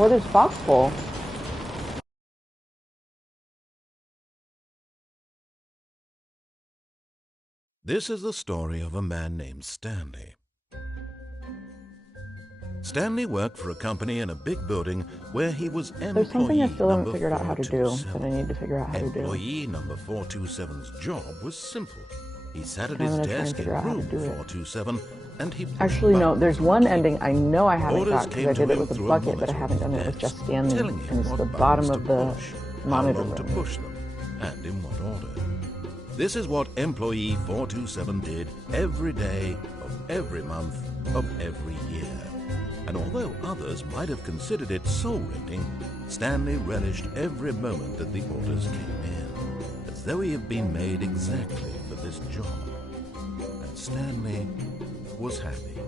What is foxhole? This is the story of a man named Stanley. Stanley worked for a company in a big building where he was There's something I employee still haven't number figured out how to do that I 427. need to figure out how to do. Employee number 427's job was simple. He sat at I'm his gonna try and desk in figure out how to room do it. 427 and he pushed Actually, no, buttons there's on one the ending keyboard. I know I haven't Orders got because came I to did it him with a through bucket, but I monitor haven't on done the it with desk, just Stanley, telling him and it's what the buttons bottom to of the push, monitor how long to room. push them, and in what order. This is what employee 427 did every day of every month of every year. And although others might have considered it soul-rending, Stanley relished every moment that the orders came in, as though he had been made exactly for this job. And Stanley was happy.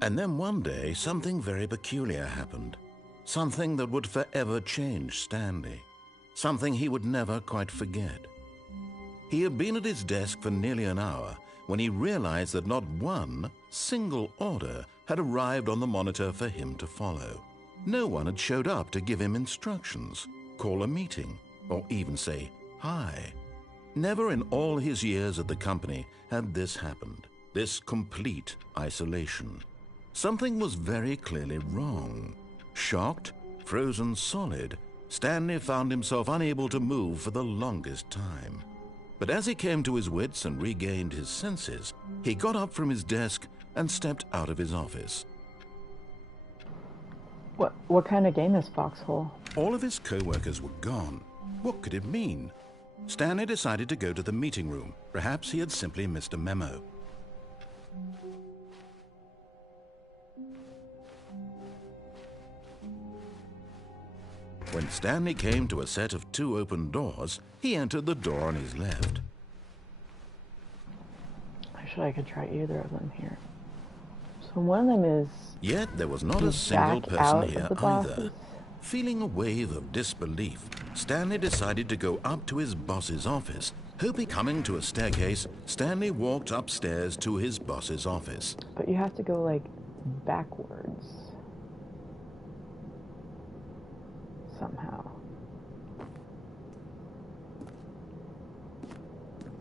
And then one day, something very peculiar happened. Something that would forever change Stanley. Something he would never quite forget. He had been at his desk for nearly an hour when he realized that not one single order had arrived on the monitor for him to follow. No one had showed up to give him instructions, call a meeting, or even say hi. Never in all his years at the company had this happened, this complete isolation. Something was very clearly wrong. Shocked, frozen solid, Stanley found himself unable to move for the longest time. But as he came to his wits and regained his senses, he got up from his desk and stepped out of his office. What kind of game is Foxhole? All of his co-workers were gone. What could it mean? Stanley decided to go to the meeting room. Perhaps he had simply missed a memo. When Stanley came to a set of 2 open doors, he entered the door on his left. Actually, I could try either of them here. So one of them is... Yet there was not a single back person out here of the either. bosses. Feeling a wave of disbelief, Stanley decided to go up to his boss's office. Hoping coming to a staircase, Stanley walked upstairs to his boss's office. But you have to go, like, backwards. Somehow.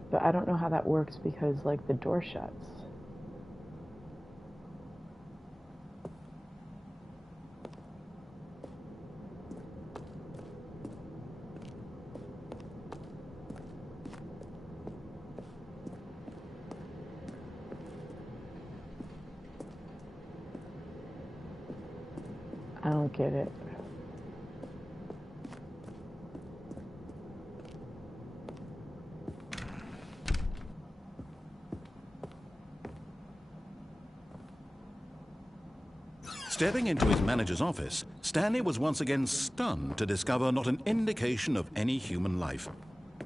But I don't know how that works because, like, the door shuts. I don't get it. Stepping into his manager's office, Stanley was once again stunned to discover not an indication of any human life.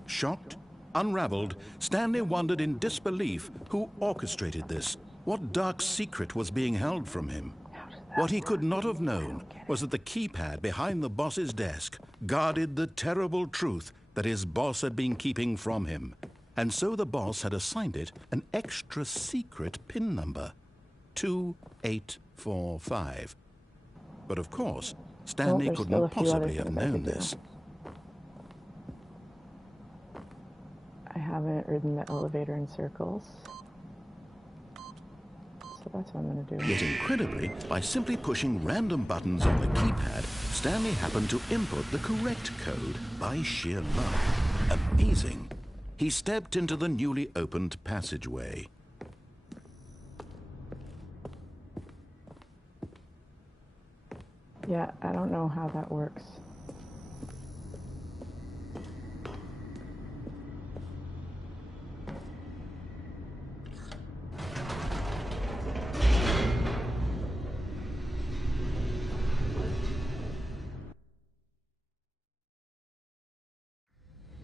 Shocked, unraveled, Stanley wondered in disbelief who orchestrated this, what dark secret was being held from him. What he could not have known was that the keypad behind the boss's desk guarded the terrible truth that his boss had been keeping from him. And so the boss had assigned it an extra secret PIN number, 2845. But of course, Stanley there's could still a not few other possibly have things I known could do. this. I haven't ridden the elevator in circles. So that's what I'm going to do. Yet incredibly, by simply pushing random buttons on the keypad, Stanley happened to input the correct code by sheer luck. Amazing. He stepped into the newly opened passageway. Yeah, I don't know how that works.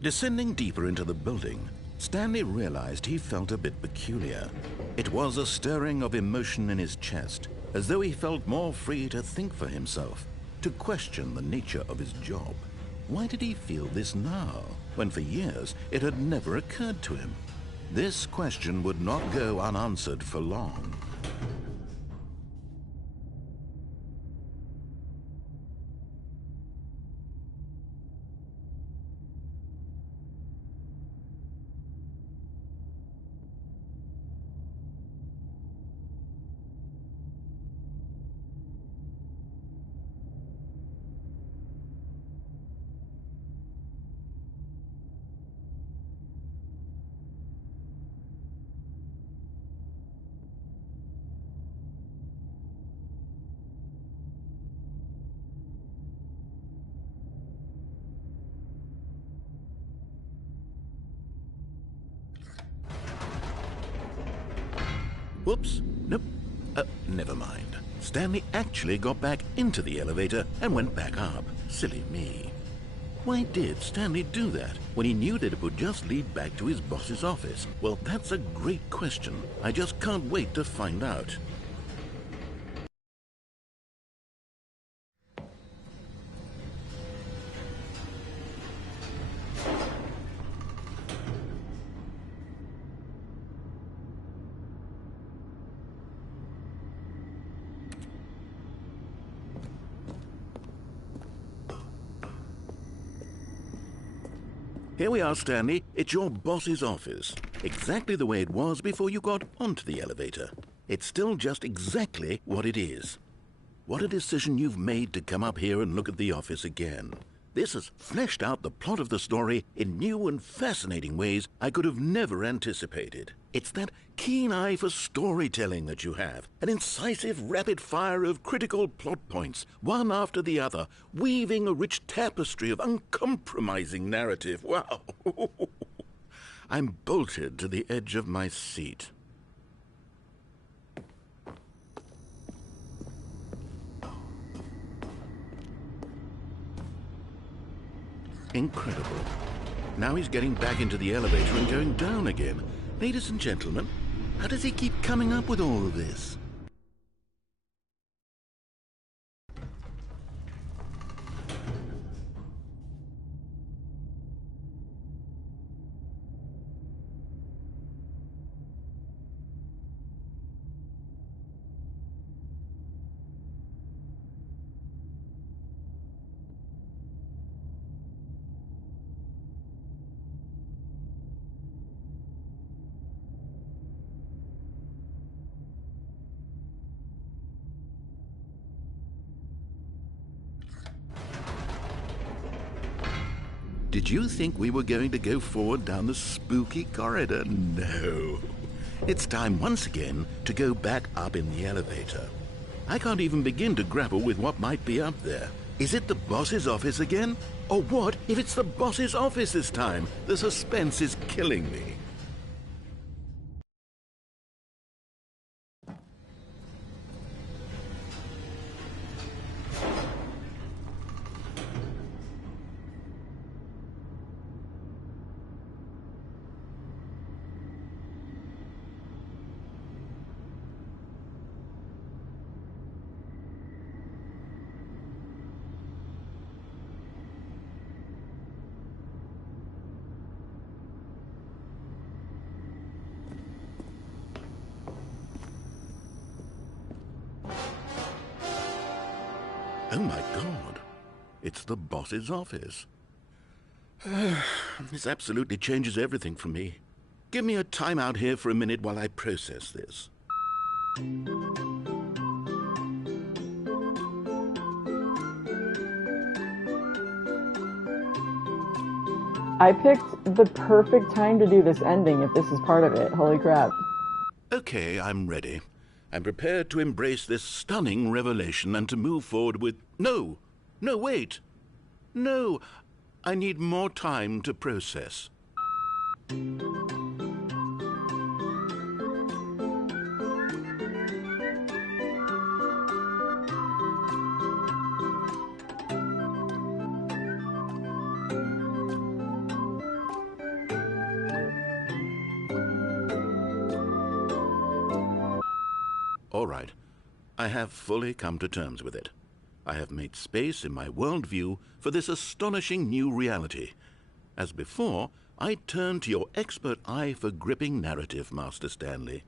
Descending deeper into the building, Stanley realized he felt a bit peculiar. It was a stirring of emotion in his chest, as though he felt more free to think for himself, to question the nature of his job. Why did he feel this now, when for years it had never occurred to him? This question would not go unanswered for long. Whoops. Nope. Never mind. Stanley actually got back into the elevator and went back up. Silly me. Why did Stanley do that when he knew that it would just lead back to his boss's office? Well, that's a great question. I just can't wait to find out. Here we are, Stanley. It's your boss's office. Exactly the way it was before you got onto the elevator. It's still just exactly what it is. What a decision you've made to come up here and look at the office again. This has fleshed out the plot of the story in new and fascinating ways I could have never anticipated. It's that keen eye for storytelling that you have, an incisive rapid fire of critical plot points, one after the other, weaving a rich tapestry of uncompromising narrative. Wow! I'm bolted to the edge of my seat. Incredible. Now he's getting back into the elevator and going down again. Ladies and gentlemen, how does he keep coming up with all of this? Did you think we were going to go forward down the spooky corridor? No. It's time once again to go back up in the elevator. I can't even begin to grapple with what might be up there. Is it the boss's office again? Or what if it's the boss's office this time? The suspense is killing me. Oh my God, it's the boss's office. This absolutely changes everything for me. Give me a time out here for a minute while I process this. I picked the perfect time to do this ending if this is part of it. Holy crap. Okay, I'm ready. I'm prepared to embrace this stunning revelation and to move forward with... No! No, wait! No! I need more time to process. All right. I have fully come to terms with it. I have made space in my worldview for this astonishing new reality. As before, I turn to your expert eye for gripping narrative, Master Stanley.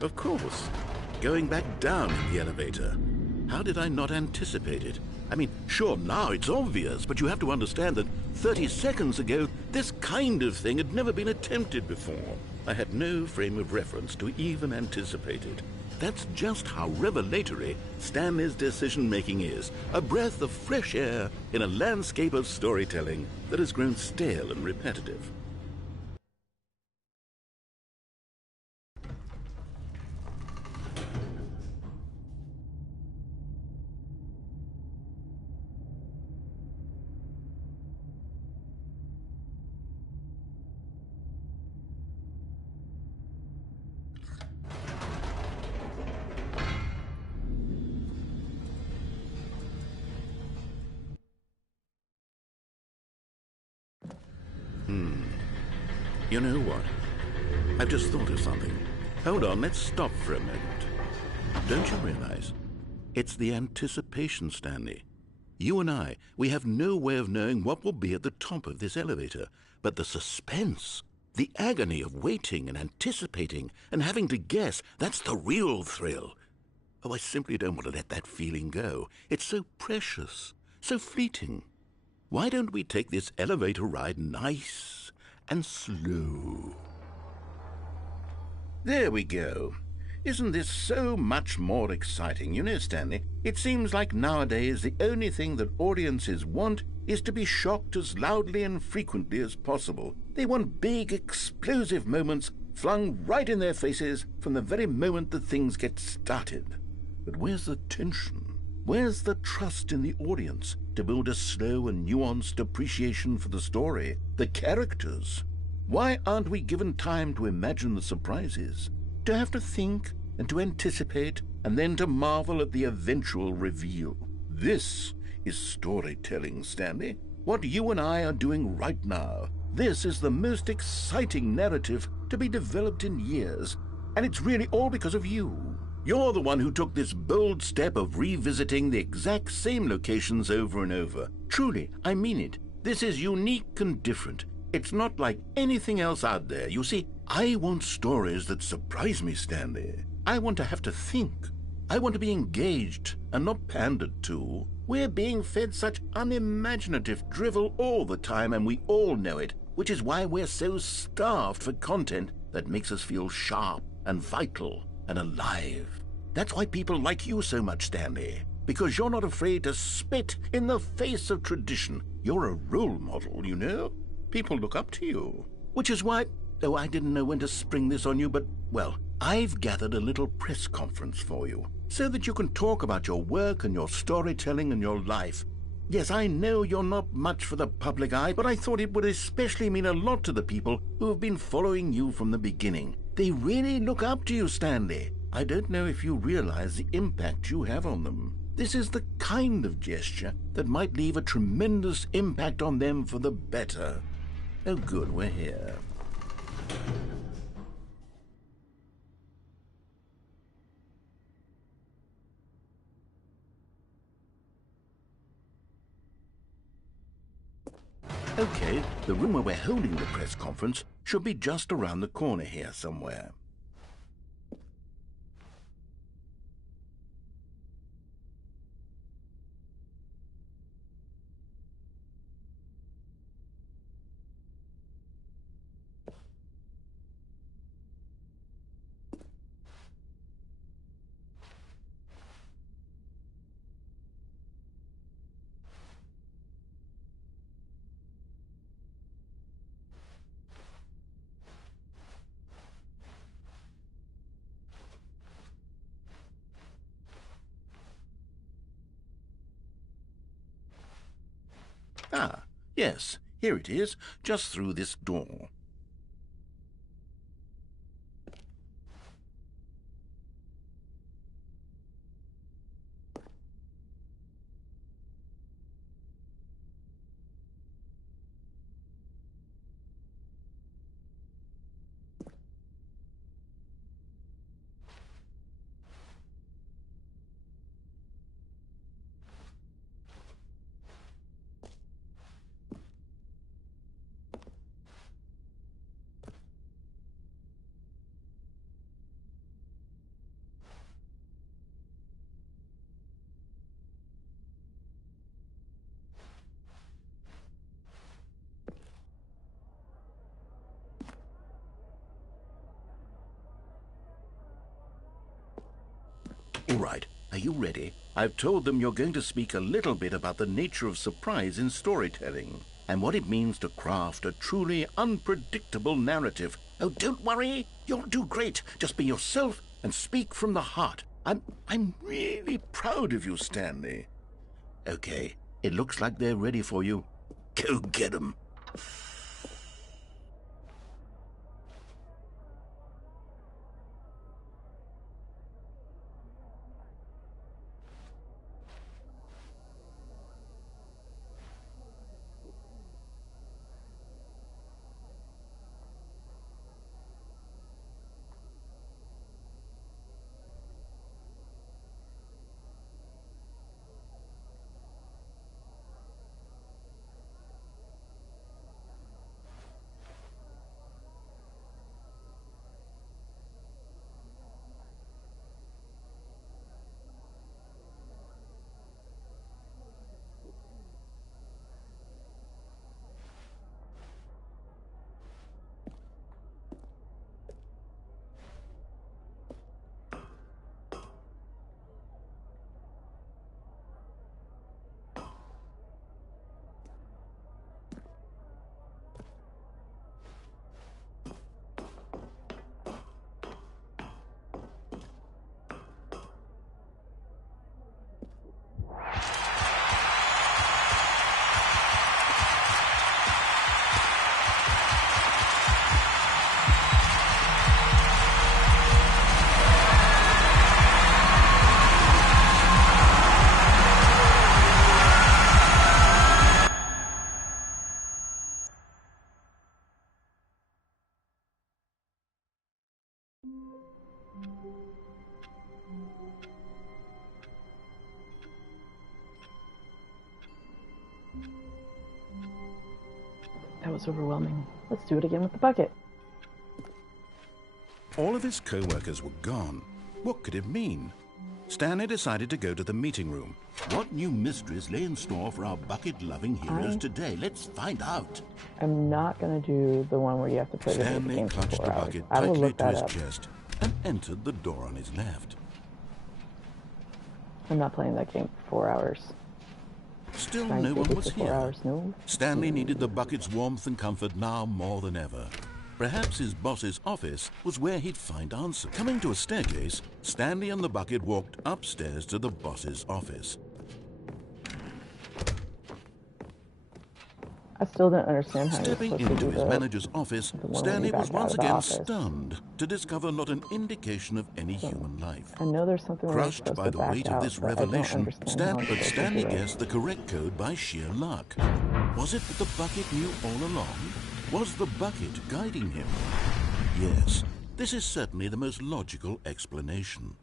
Of course. Going back down in the elevator. How did I not anticipate it? I mean, sure, now it's obvious, but you have to understand that 30 seconds ago, this kind of thing had never been attempted before. I had no frame of reference to even anticipate it. That's just how revelatory Stanley's decision-making is. A breath of fresh air in a landscape of storytelling that has grown stale and repetitive. You know what? I've just thought of something. Hold on, let's stop for a moment. Don't you realize? It's the anticipation, Stanley. You and I, we have no way of knowing what will be at the top of this elevator. But the suspense, the agony of waiting and anticipating and having to guess, that's the real thrill. Oh, I simply don't want to let that feeling go. It's so precious, so fleeting. Why don't we take this elevator ride nice and slow? There we go. Isn't this so much more exciting? You know, Stanley, it seems like nowadays the only thing that audiences want is to be shocked as loudly and frequently as possible. They want big, explosive moments flung right in their faces from the very moment that things get started. But where's the tension? Where's the trust in the audience to build a slow and nuanced appreciation for the story, the characters? Why aren't we given time to imagine the surprises, to have to think and to anticipate and then to marvel at the eventual reveal? This is storytelling, Stanley. What you and I are doing right now. This is the most exciting narrative to be developed in years, and it's really all because of you. You're the one who took this bold step of revisiting the exact same locations over and over. Truly, I mean it. This is unique and different. It's not like anything else out there. You see, I want stories that surprise me, Stanley. I want to have to think. I want to be engaged and not pandered to. We're being fed such unimaginative drivel all the time, and we all know it, which is why we're so starved for content that makes us feel sharp and vital and alive. That's why people like you so much, Stanley, because you're not afraid to spit in the face of tradition. You're a role model, you know? People look up to you. Which is why, though I didn't know when to spring this on you, but, well, I've gathered a little press conference for you, so that you can talk about your work and your storytelling and your life. Yes, I know you're not much for the public eye, but I thought it would especially mean a lot to the people who have been following you from the beginning. They really look up to you, Stanley. I don't know if you realize the impact you have on them. This is the kind of gesture that might leave a tremendous impact on them for the better. Oh, good, we're here. Okay, the room where we're holding the press conference should be just around the corner here somewhere. Ah, yes, here it is, just through this door. All right, are you ready? I've told them you're going to speak a little bit about the nature of surprise in storytelling and what it means to craft a truly unpredictable narrative. Oh, don't worry. You'll do great. Just be yourself and speak from the heart. I'm really proud of you, Stanley. Okay, it looks like they're ready for you. Go get them. That was overwhelming. Let's do it again with the bucket. All of his co-workers were gone. What could it mean? Stanley decided to go to the meeting room. What new mysteries lay in store for our bucket-loving heroes today? Let's find out. I'm not going to do the one where you have to play the Stanley game for clutched 4 the hours. bucket I will tightly look to that his up. chest and entered the door on his left. I'm not playing that game for 4 hours. Still Trying to no get one it was to 4 here. hours. No. Stanley needed the bucket's warmth and comfort now more than ever. Perhaps his boss's office was where he'd find answers. Coming to a staircase, Stanley and the bucket walked upstairs to the boss's office. I still don't understand how you're Stepping supposed to into do his the... manager's office, the one when Stanley you was back out once of the again office. stunned to discover not an indication of any human life. I know there's something where you're Crushed supposed by to the back weight out, of this but I don't revelation, understand how I'm supposed to Stanley do it. guessed the correct code by sheer luck. Was it that the bucket knew all along? Was the bucket guiding him? Yes, this is certainly the most logical explanation.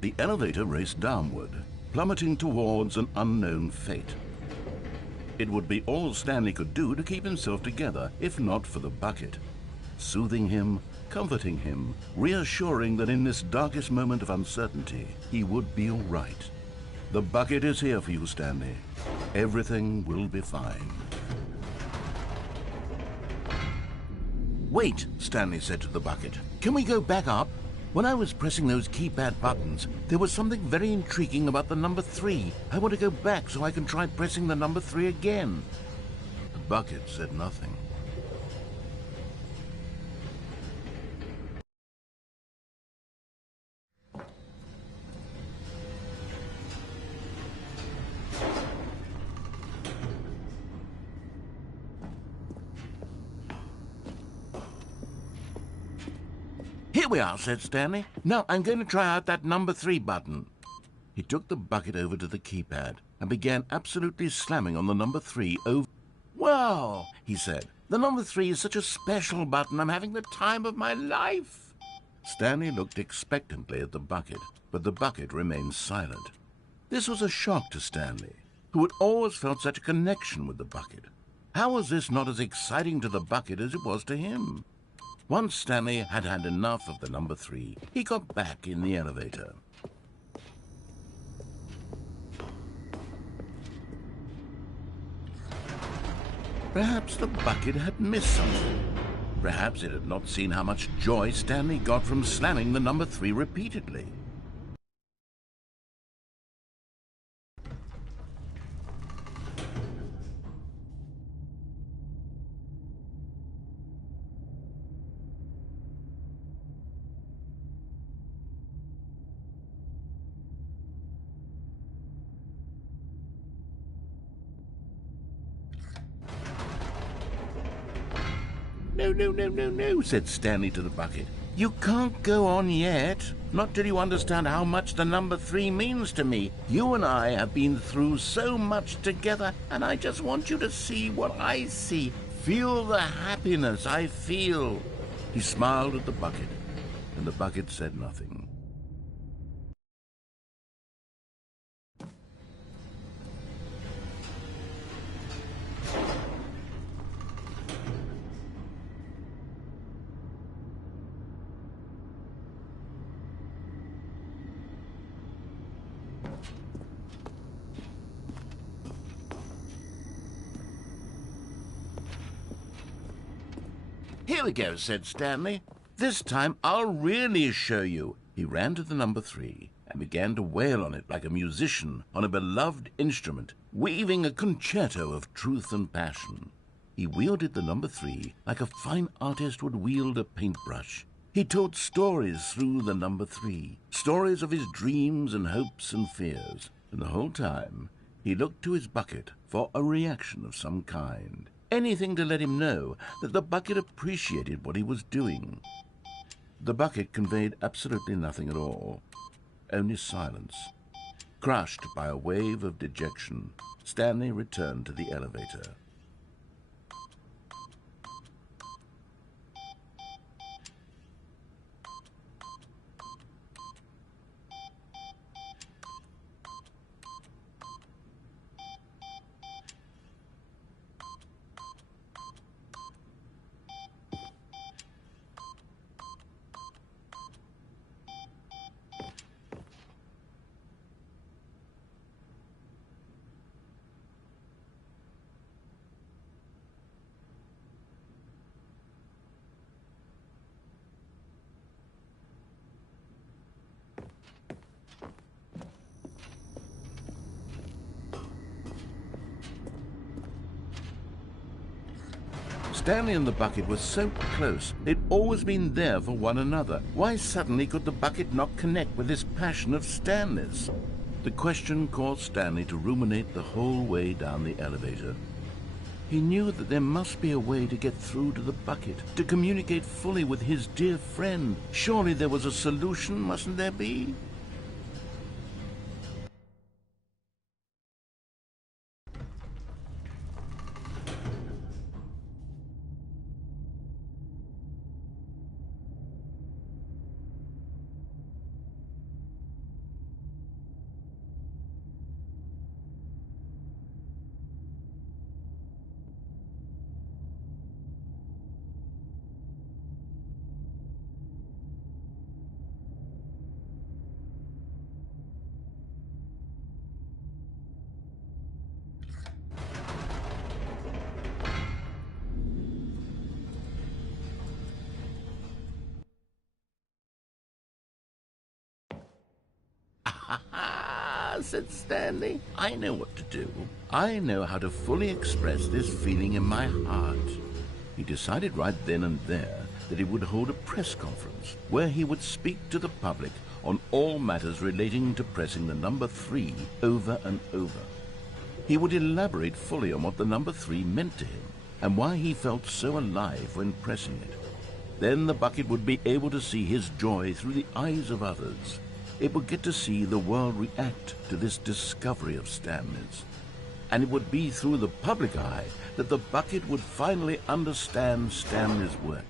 The elevator raced downward, plummeting towards an unknown fate. It would be all Stanley could do to keep himself together, if not for the bucket. Soothing him, comforting him, reassuring that in this darkest moment of uncertainty, he would be all right. The bucket is here for you, Stanley. Everything will be fine. Wait, Stanley said to the bucket. Can we go back up? When I was pressing those keypad buttons, there was something very intriguing about the number 3. I want to go back so I can try pressing the number 3 again. The bucket said nothing. "Here we are," said Stanley. "Now I'm going to try out that number 3 button." He took the bucket over to the keypad and began absolutely slamming on the number 3 over. "Wow," he said. "The number 3 is such a special button. I'm having the time of my life." Stanley looked expectantly at the bucket, but the bucket remained silent. This was a shock to Stanley, who had always felt such a connection with the bucket. How was this not as exciting to the bucket as it was to him? Once Stanley had had enough of the number 3, he got back in the elevator. Perhaps the bucket had missed something. Perhaps it had not seen how much joy Stanley got from slamming the number 3 repeatedly. No, said Stanley to the bucket. "You can't go on yet. Not till you understand how much the number 3 means to me. You and I have been through so much together, and I just want you to see what I see. Feel the happiness I feel." He smiled at the bucket, and the bucket said nothing. "Here we go," said Stanley. "This time I'll really show you." He ran to the number 3 and began to wail on it like a musician on a beloved instrument, weaving a concerto of truth and passion. He wielded the number 3 like a fine artist would wield a paintbrush. He told stories through the number 3, stories of his dreams and hopes and fears, and the whole time he looked to his bucket for a reaction of some kind. Anything to let him know that the bucket appreciated what he was doing. The bucket conveyed absolutely nothing at all, only silence. Crushed by a wave of dejection, Stanley returned to the elevator. Stanley and the bucket were so close. They'd always been there for one another. Why suddenly could the bucket not connect with this passion of Stanley's? The question caused Stanley to ruminate the whole way down the elevator. He knew that there must be a way to get through to the bucket, to communicate fully with his dear friend. Surely there was a solution, mustn't there be? Said Stanley. "I know what to do. I know how to fully express this feeling in my heart." He decided right then and there that he would hold a press conference where he would speak to the public on all matters relating to pressing the number 3 over and over. He would elaborate fully on what the number 3 meant to him and why he felt so alive when pressing it. Then the bucket would be able to see his joy through the eyes of others. It would get to see the world react to this discovery of Stanley's. And it would be through the public eye that the bucket would finally understand Stanley's work.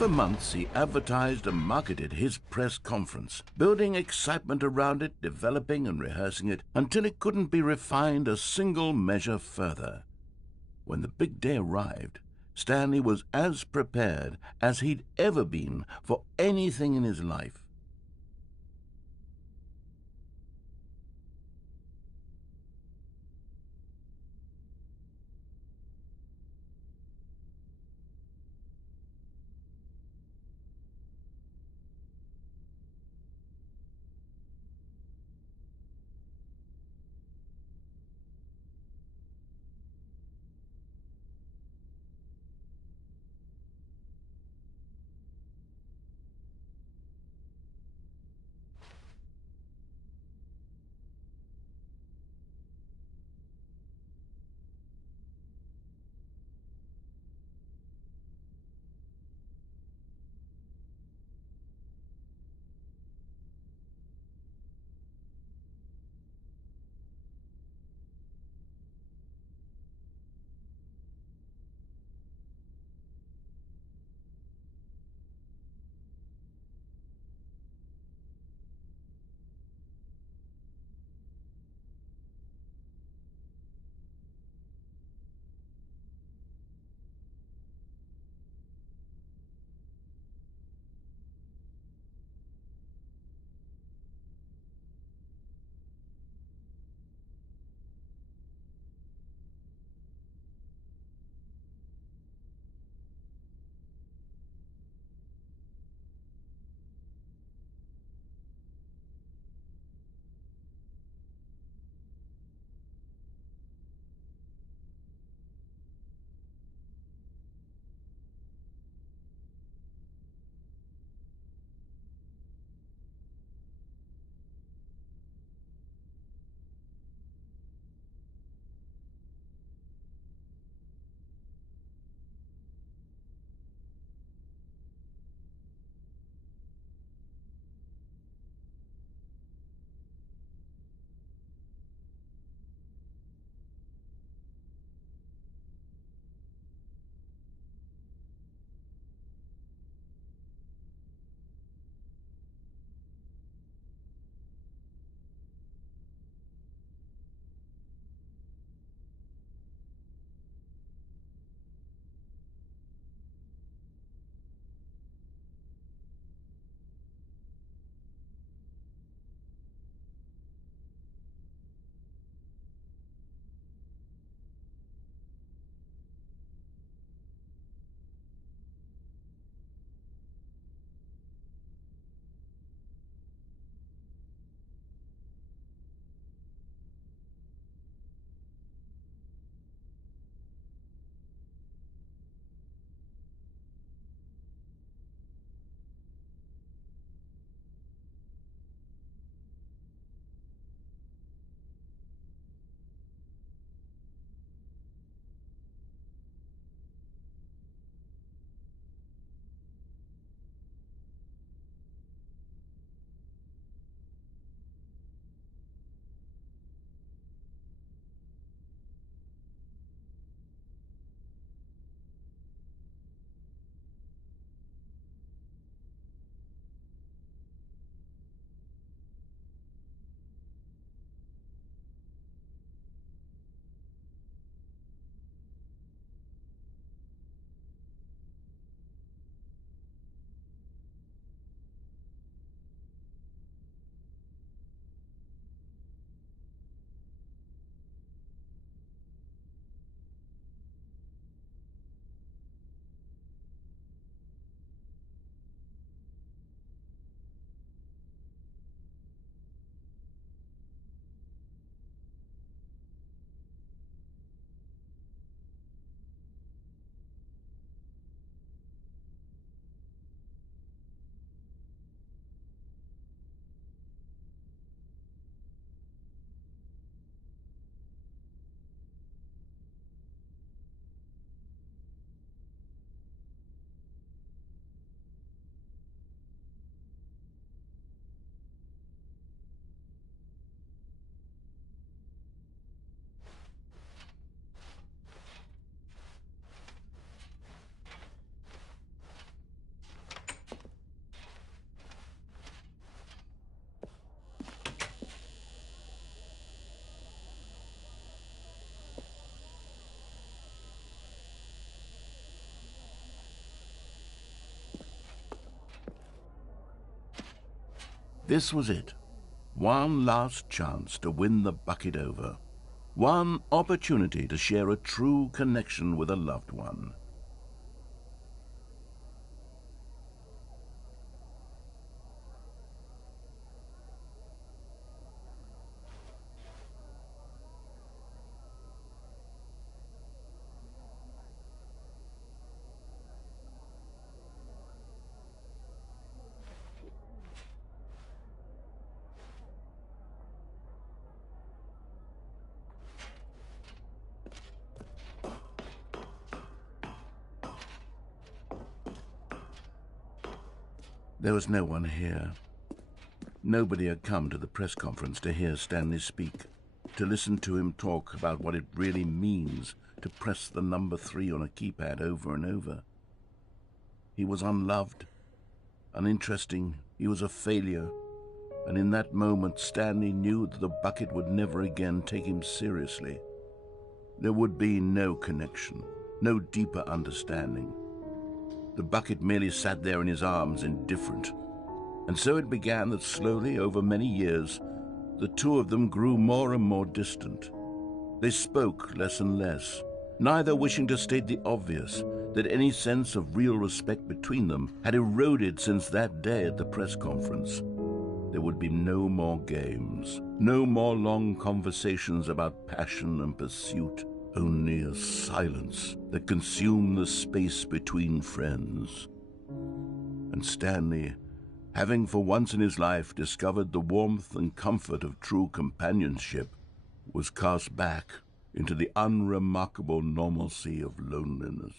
For months, he advertised and marketed his press conference, building excitement around it, developing and rehearsing it, until it couldn't be refined a single measure further. When the big day arrived, Stanley was as prepared as he'd ever been for anything in his life. This was it. One last chance to win the bucket over. One opportunity to share a true connection with a loved one. There was no one here. Nobody had come to the press conference to hear Stanley speak, to listen to him talk about what it really means to press the number 3 on a keypad over and over. He was unloved, uninteresting, he was a failure, and in that moment Stanley knew that the bucket would never again take him seriously. There would be no connection, no deeper understanding. The bucket merely sat there in his arms, indifferent. And so it began that slowly, over many years, the two of them grew more and more distant. They spoke less and less, neither wishing to state the obvious, that any sense of real respect between them had eroded since that day at the press conference. There would be no more games, no more long conversations about passion and pursuit, only a silence that consumed the space between friends. And Stanley, having for once in his life discovered the warmth and comfort of true companionship, was cast back into the unremarkable normalcy of loneliness.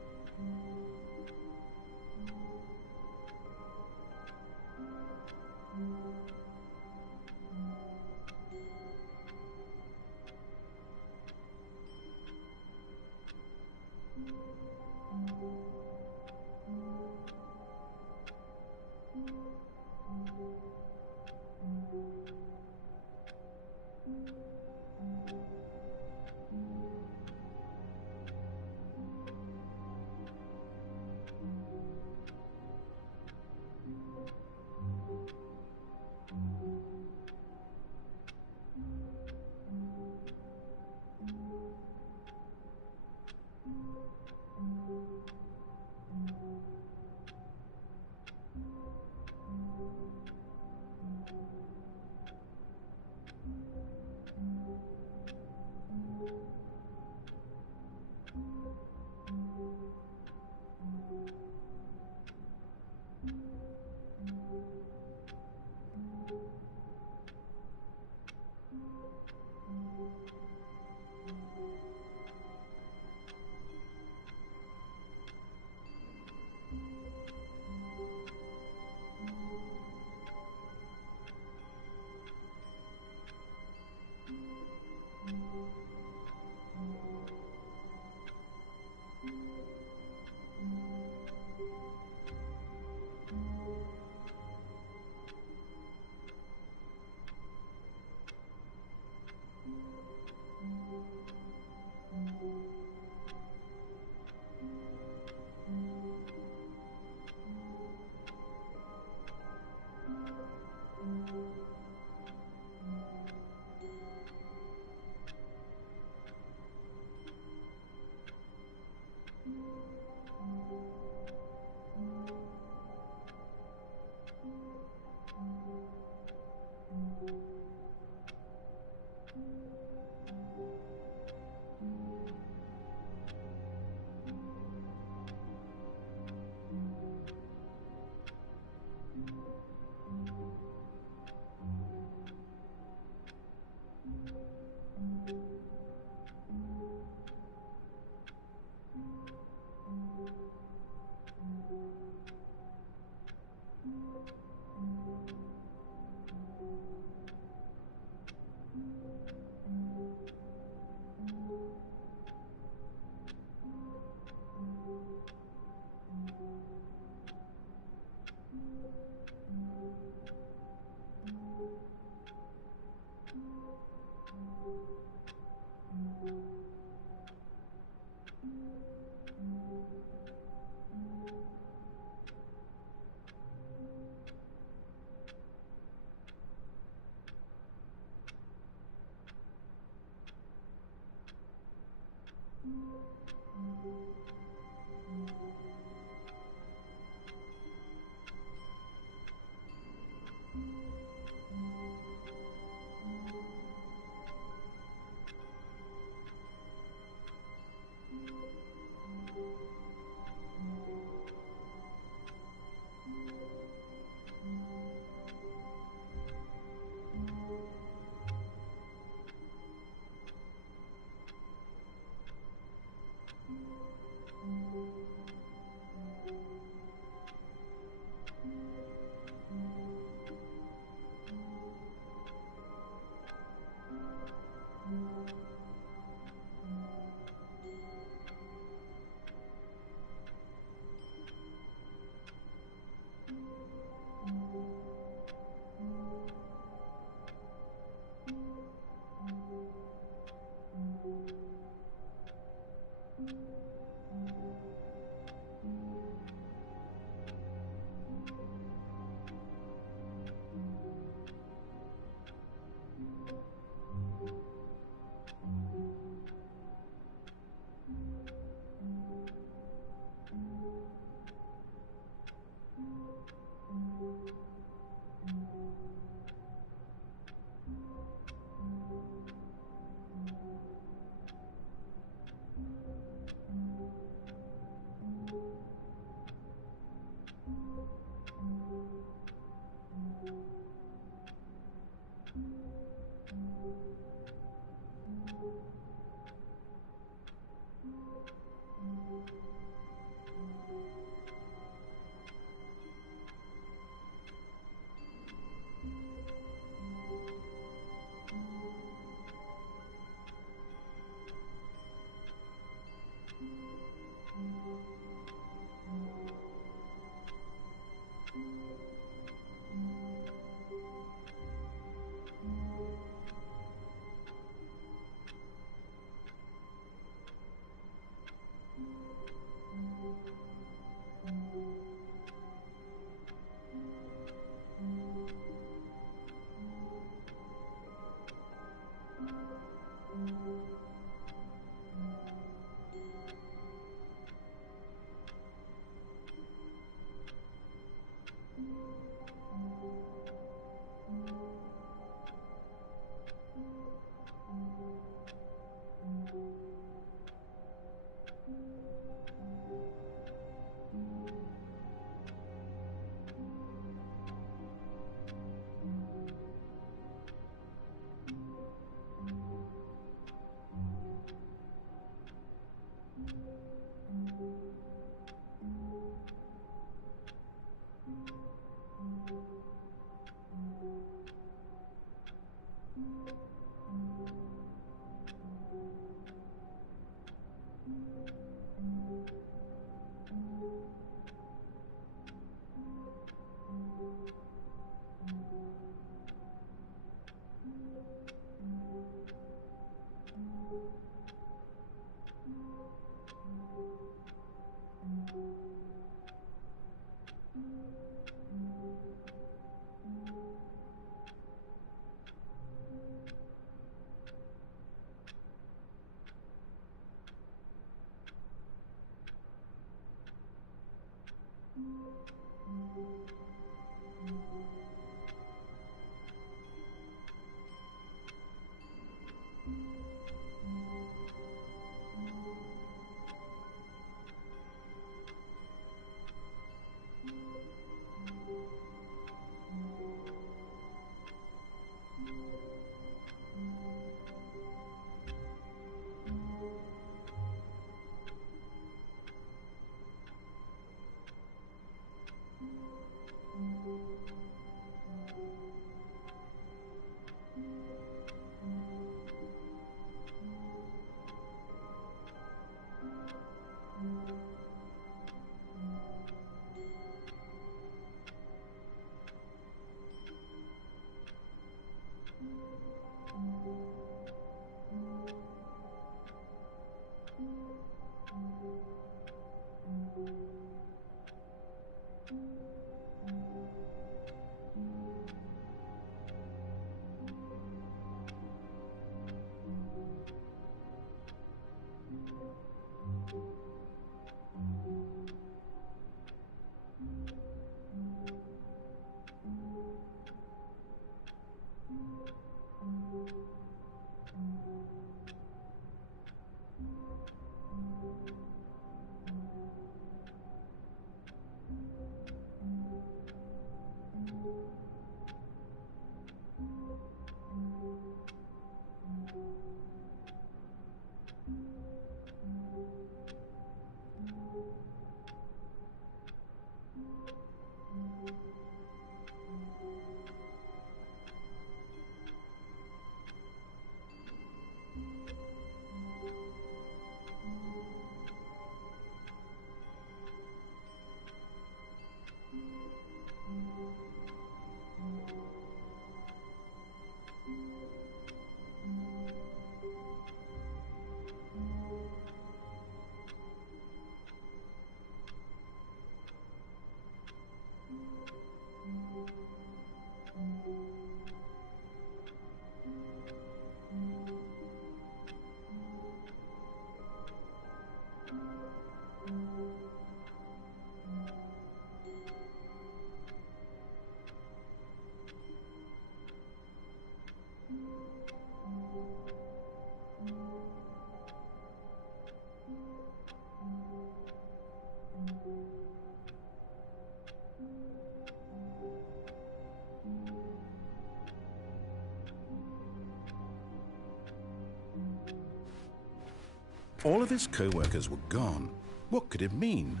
All of his co-workers were gone. What could it mean?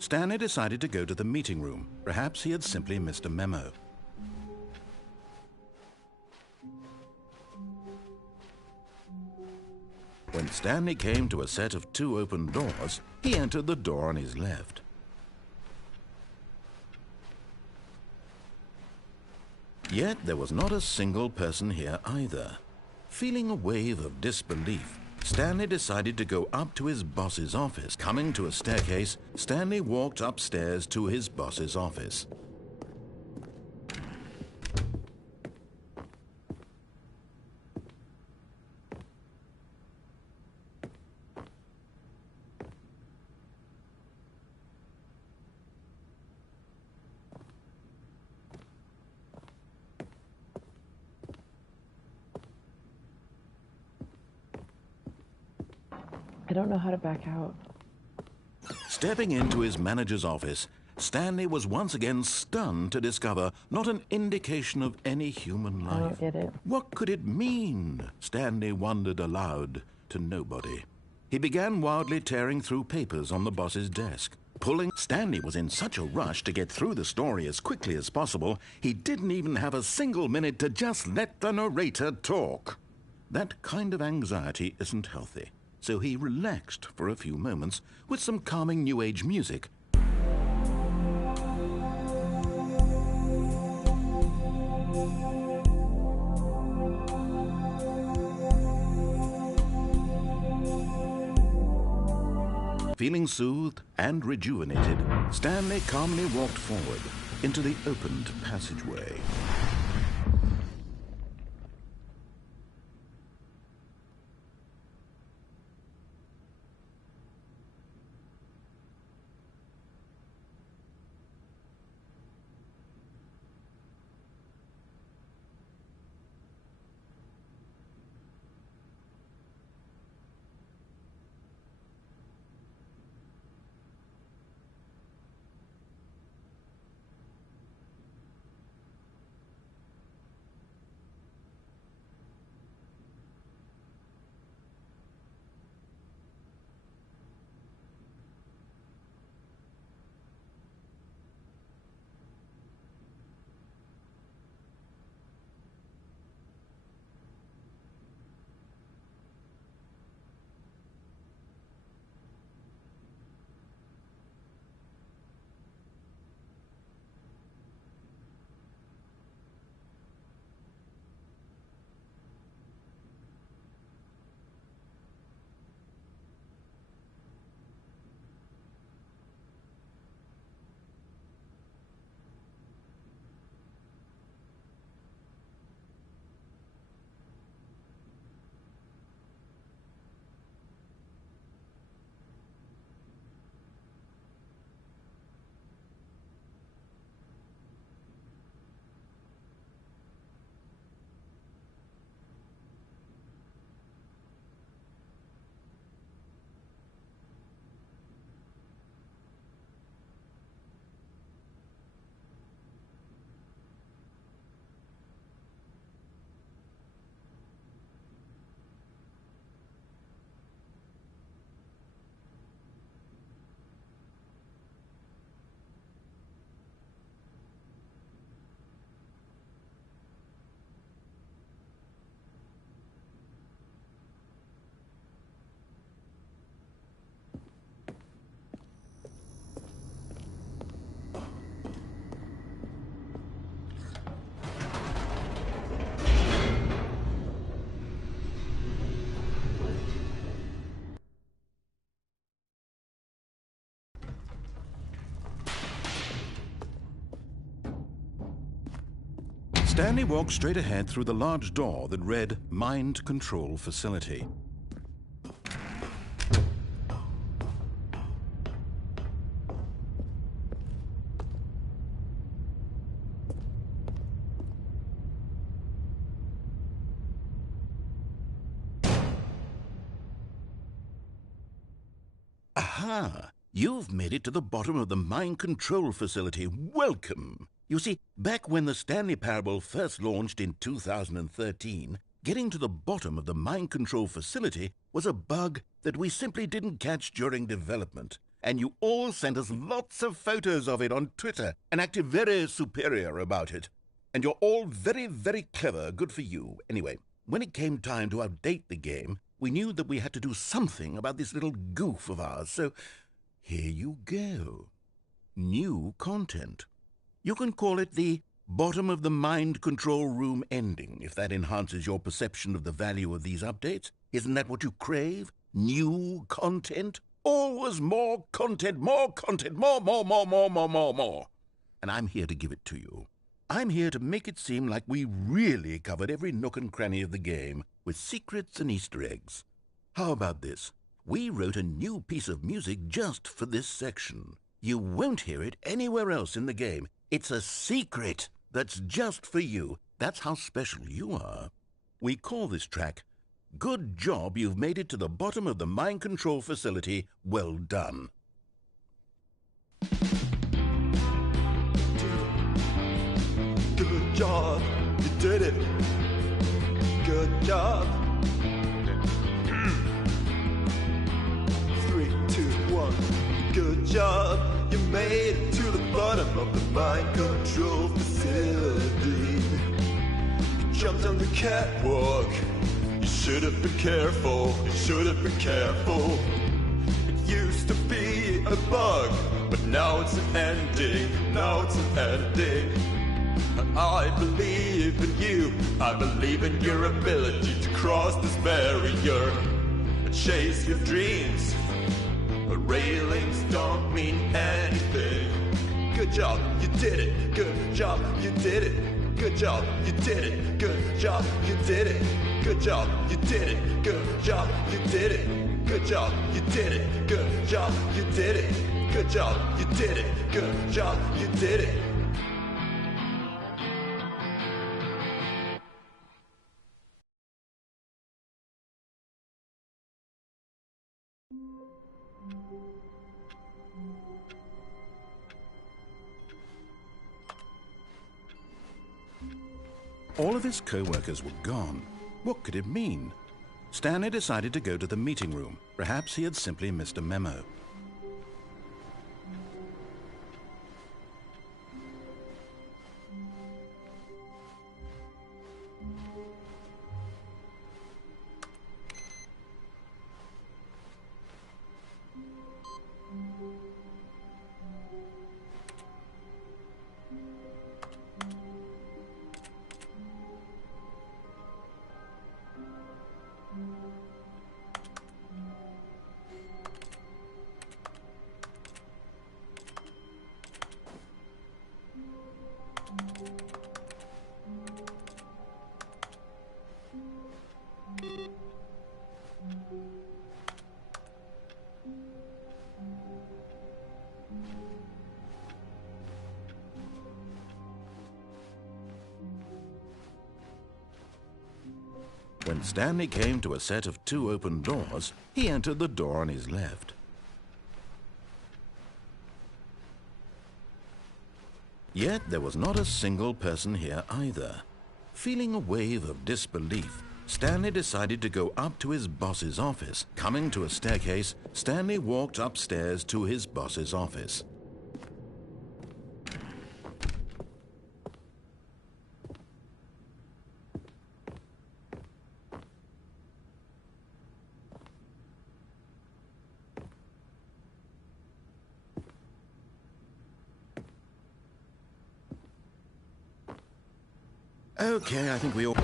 Stanley decided to go to the meeting room. Perhaps he had simply missed a memo. When Stanley came to a set of 2 open doors, he entered the door on his left. Yet there was not a single person here either. Feeling a wave of disbelief, Stanley decided to go up to his boss's office. Coming to a staircase, Stanley walked upstairs to his boss's office. I don't know how to back out. Stepping into his manager's office, Stanley was once again stunned to discover not an indication of any human life. I don't get it. What could it mean? Stanley wondered aloud to nobody. He began wildly tearing through papers on the boss's desk. Stanley was in such a rush to get through the story as quickly as possible, he didn't even have a single minute to just let the narrator talk. That kind of anxiety isn't healthy. So he relaxed for a few moments with some calming New Age music. Feeling soothed and rejuvenated, Stanley calmly walked forward into the opened passageway. Stanley walked straight ahead through the large door that read Mind Control Facility. Aha! You've made it to the bottom of the Mind Control Facility. Welcome! You see, back when the Stanley Parable first launched in 2013, getting to the bottom of the Mind Control Facility was a bug that we simply didn't catch during development. And you all sent us lots of photos of it on Twitter and acted very superior about it. And you're all very, very clever. Good for you. Anyway, when it came time to update the game, we knew that we had to do something about this little goof of ours, so here you go. New content. You can call it the bottom of the mind control room ending, if that enhances your perception of the value of these updates. Isn't that what you crave? New content? Always more content, more content, more. And I'm here to give it to you. I'm here to make it seem like we really covered every nook and cranny of the game, with secrets and Easter eggs. How about this? We wrote a new piece of music just for this section. You won't hear it anywhere else in the game. It's a secret that's just for you. That's how special you are. We call this track, Good Job You've Made It to the Bottom of the Mind Control Facility. Well done. Good job, you did it. Good job. 3, 2, 1. Good job, you made it to the bottom of the mind control facility. You jumped on the catwalk. You should have been careful. You should have been careful. It used to be a bug, but now it's an ending. Now it's an ending. I believe in you. I believe in your ability to cross this barrier and chase your dreams. But railings don't mean anything. Good job, you did it. Good job, you did it. Good job, you did it. Good job, you did it. Good job, you did it. Good job, you did it. Good job, you did it. Good job, you did it. Good job, you did it. Good job, you did it. All of his co-workers were gone. What could it mean? Stanley decided to go to the meeting room. Perhaps he had simply missed a memo. When Stanley came to a set of 2 open doors, he entered the door on his left. Yet there was not a single person here either. Feeling a wave of disbelief, Stanley decided to go up to his boss's office. Coming to a staircase, Stanley walked upstairs to his boss's office. Okay, I think we all...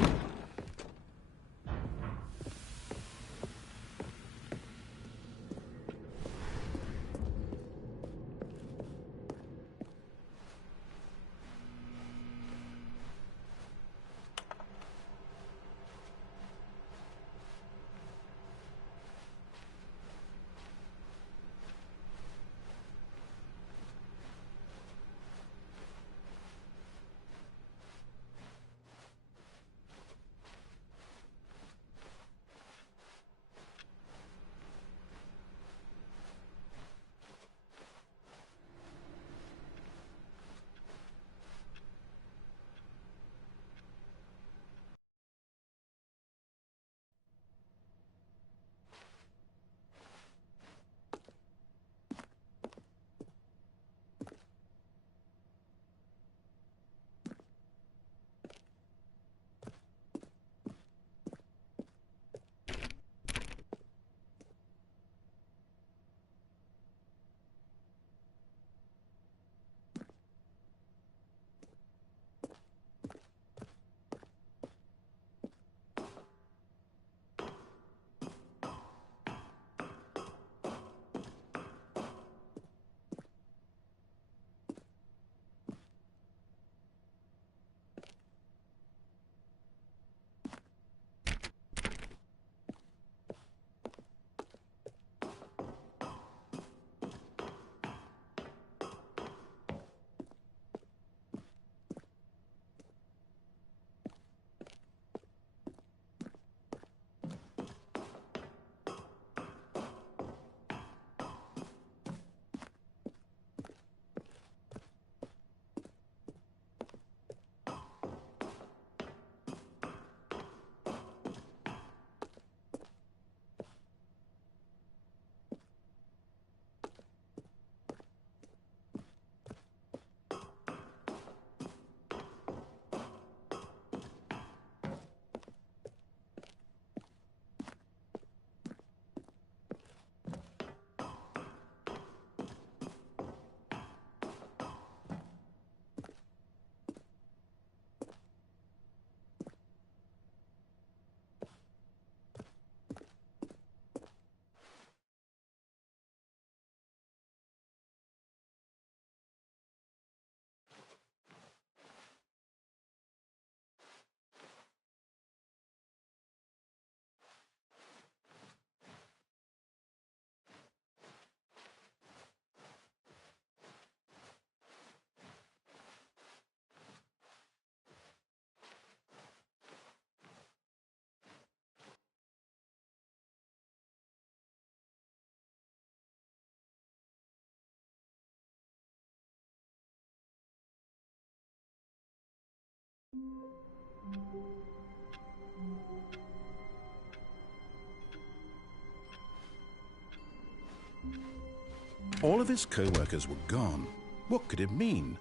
All of his co-workers were gone. What could it mean?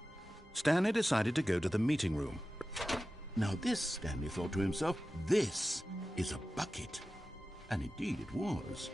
Stanley decided to go to the meeting room. Now this, Stanley thought to himself, this is a bucket. And indeed it was.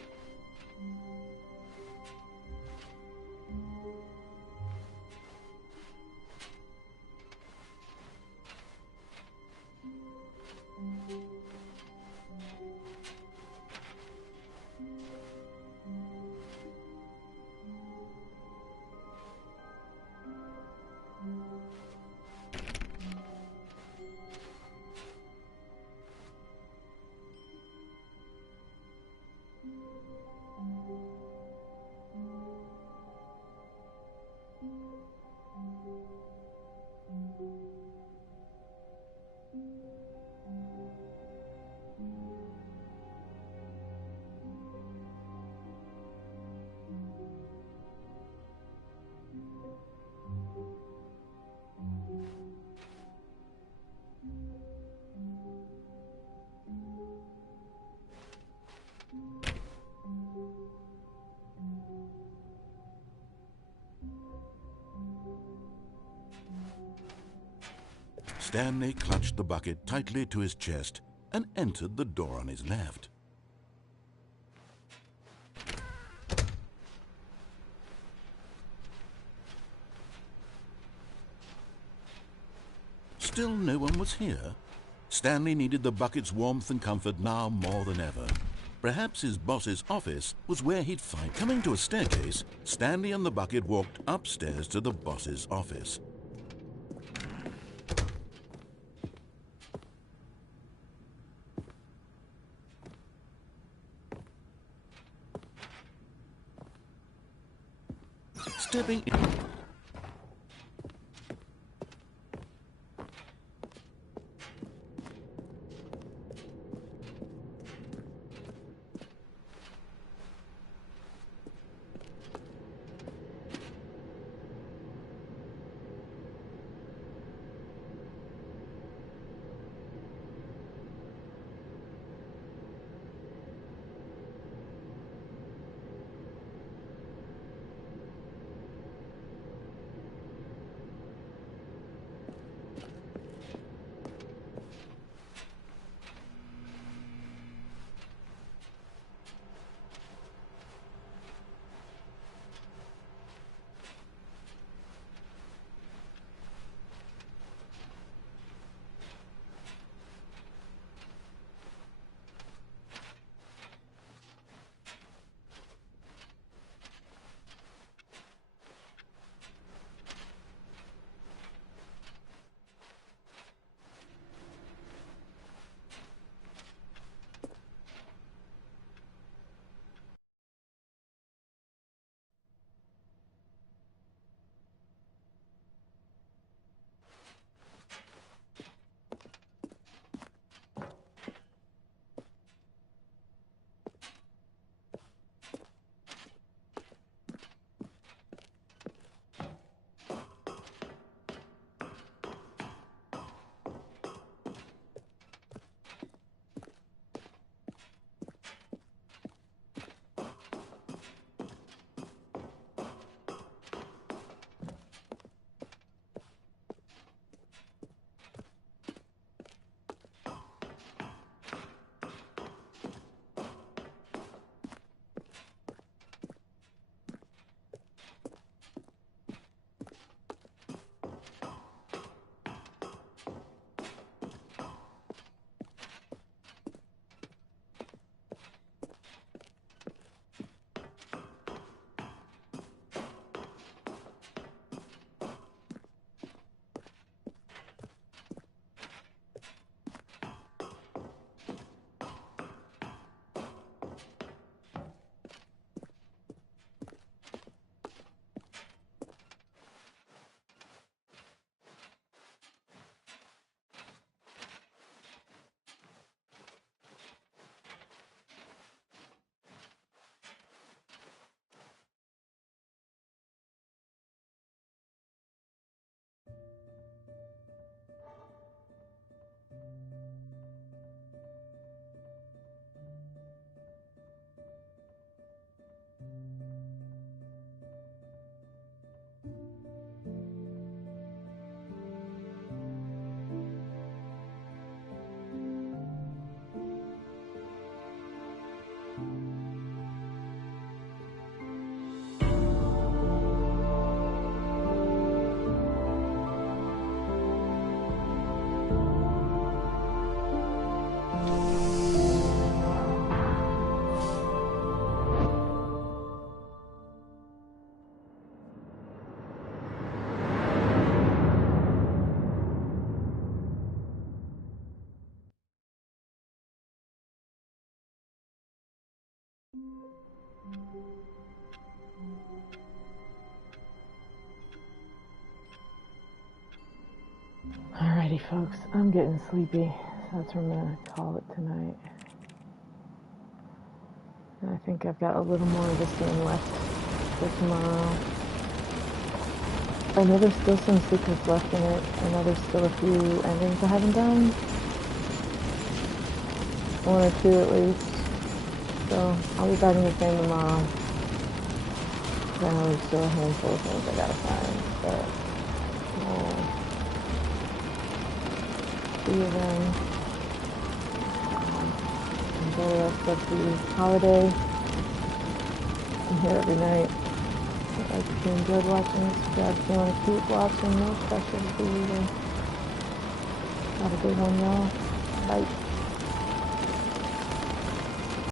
Stanley clutched the bucket tightly to his chest and entered the door on his left. Still no one was here. Stanley needed the bucket's warmth and comfort now more than ever. Perhaps his boss's office was where he'd find. Coming to a staircase, Stanley and the bucket walked upstairs to the boss's office. Stepping in. Alrighty, folks. I'm getting sleepy, so that's where I'm gonna call it tonight. And I think I've got a little more of this game left for tomorrow. I know there's still some secrets left in it. I know there's still a few endings I haven't done. One or two at least. So I'll be back in the game tomorrow. I know there's still a handful of things I gotta find, but see you then. Enjoy the rest of the holiday. I'm here every night. If you enjoyed watching, subscribe if you want to keep watching. No pressure to do either. Have a good one, y'all. Bye.